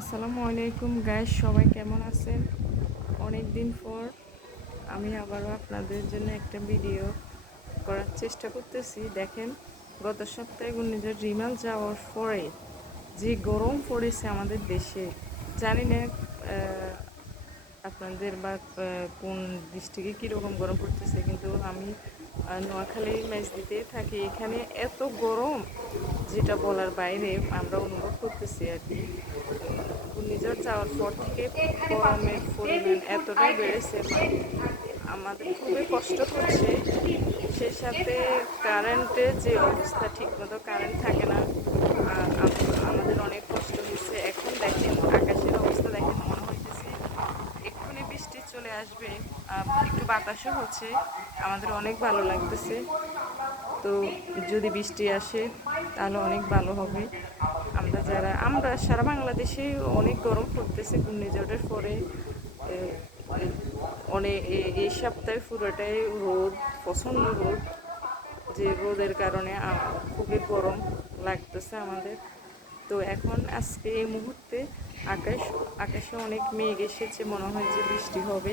আসসালামু আলাইকুম গাইস, সবাই কেমন আছেন? অনেক দিন পর আমি আবারও আপনাদের জন্য একটা ভিডিও করার চেষ্টা করতেছি। দেখেন, গত সপ্তাহে ঘূর্ণিঝড় রিমাল যাওয়ার পরে যে গরম পড়েছে আমাদের দেশে, জানি না আপনাদের বা কোন ডিস্ট্রিক্টে কীরকম গরম পড়তেছে, কিন্তু আমি নোয়াখালী মেজদিতে থাকি। এখানে এত গরম যেটা বলার বাইরে আমরা অনুভব করতেছি আর কি। ঘূর্ণিঝড় যাওয়ার পর থেকে গরমের পরিমাণ এতটাই বেড়েছে, মানে আমাদের খুবই কষ্ট হচ্ছে। সে সাথে কারেন্টের যে অবস্থা, ঠিকমতো কারেন্ট থাকে না, আমাদের অনেক কষ্ট হচ্ছে। এখন দেখেন আকাশের অবস্থা, দেখেন মনে হইতেছে এক্ষুনি বৃষ্টি চলে আসবে। একটু বাতাসও হচ্ছে, আমাদের অনেক ভালো লাগতেছে। তো যদি বৃষ্টি আসে তাহলে অনেক ভালো হবে। আমরা সারা বাংলাদেশে অনেক গরম পড়তেছে ঘূর্ণিঝড়ের পরে। অনেক এই সপ্তাহে পুরোটাই রোদ, প্রচণ্ড রোদ। যে রোদের কারণে খুবই গরম লাগতেছে আমাদের। তো এখন আজকে এই মুহূর্তে আকাশে অনেক মেঘ এসেছে, মনে হয় যে বৃষ্টি হবে,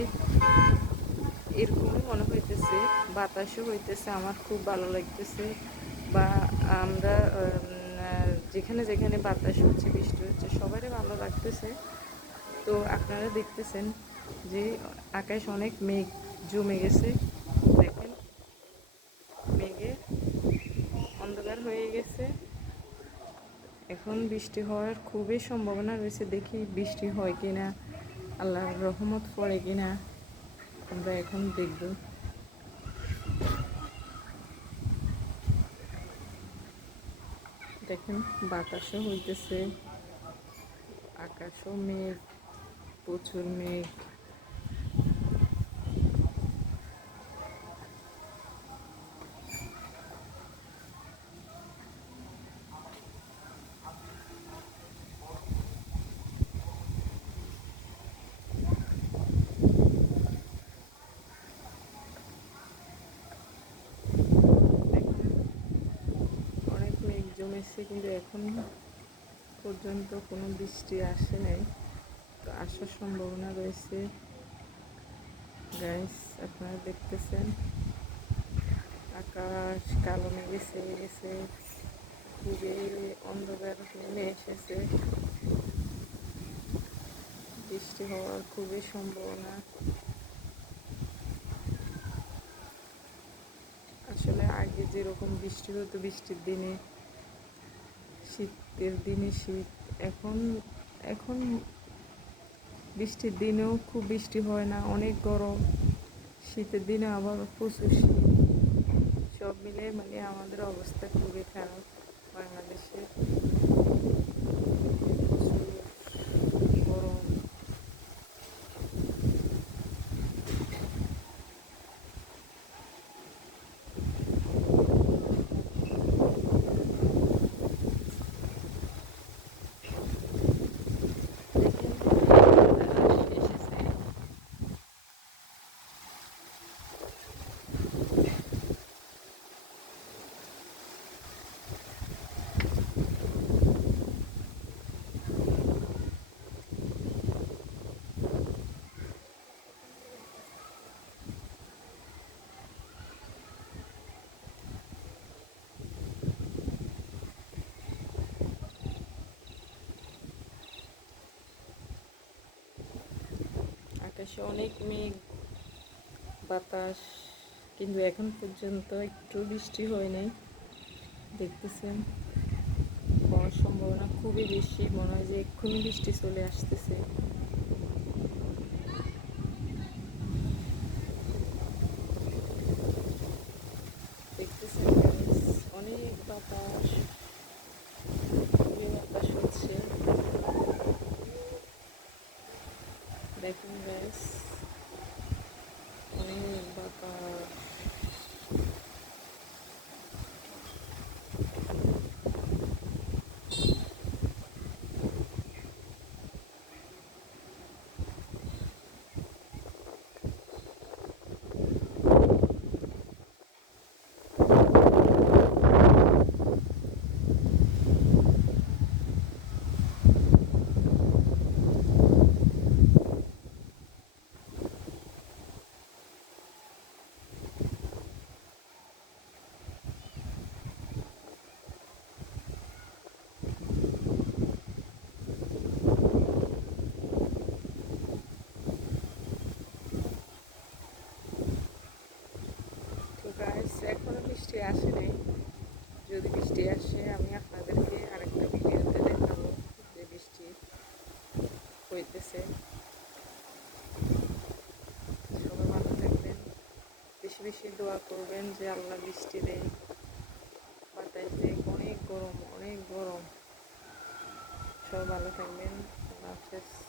এরকমই মনে হইতেছে। বাতাসও হইতেছে, আমার খুব ভালো লাগতেছে। বা আমরা যেখানে যেখানে বাতাস হচ্ছে, বৃষ্টি হচ্ছে, সবারই ভালো লাগতেছে। তো আপনারা দেখতেছেন যে আকাশ অনেক মেঘ জমে গেছে। দেখেন, মেঘে অন্ধকার হয়ে গেছে। এখন বৃষ্টি হওয়ার খুবই সম্ভাবনা রয়েছে। দেখি বৃষ্টি হয় কিনা, আল্লাহর রহমত পড়ে কিনা, আমরা এখন দেখব। দেখেন বাতাসও হইতেছে, আকাশও মেঘ, প্রচুর মেঘ। দেখেন অনেক মেঘ জমেছে, কিন্তু এখন পর্যন্ত কোনো বৃষ্টি আসে নাই। তো আসার সম্ভাবনা রয়েছে। গাইস, আপনারা দেখতেছেন আকাশ কালো মেঘে ছেয়ে গেছে, খুবই অন্ধকার নেমে এসেছে। বৃষ্টি হওয়ার খুবই সম্ভাবনা। আসলে আগে যেরকম বৃষ্টি হতো, বৃষ্টির দিনে, শীতের দিনে শীত, এখন এখন বৃষ্টির দিনেও খুব বৃষ্টি হয় না, অনেক গরম। শীতের দিনে আবার প্রচুর শীত। সব মিলে মানে আমাদের অবস্থা খুবই খারাপ বাংলাদেশে। প্রচুর গরম। আকাশে অনেক মেঘ, বাতাস, কিন্তু এখন পর্যন্ত একটু বৃষ্টি হয় নাই। দেখতেছেন হওয়ার সম্ভাবনা খুবই বেশি, মনে হয় যে এক্ষুনি বৃষ্টি চলে আসতেছে। দেখতেছেন অনেক বাতাস, খুবই বাতাস হচ্ছে। দেখুন গ্যাস, অনেক বাতাস। এখনো বৃষ্টি আসে নাই। যদি বৃষ্টি আসে আমি আপনাদেরকে আরেকটা ভিডিওতে দেখাবো যে বৃষ্টি হইতেছে। সবাই ভালো থাকবেন, বেশি বেশি দোয়া করবেন যে আল্লাহ বৃষ্টি দেয়, বাতাস দেয়। অনেক গরম, অনেক গরম। সবাই ভালো থাকবেন। আল্লাহ হাফেজ।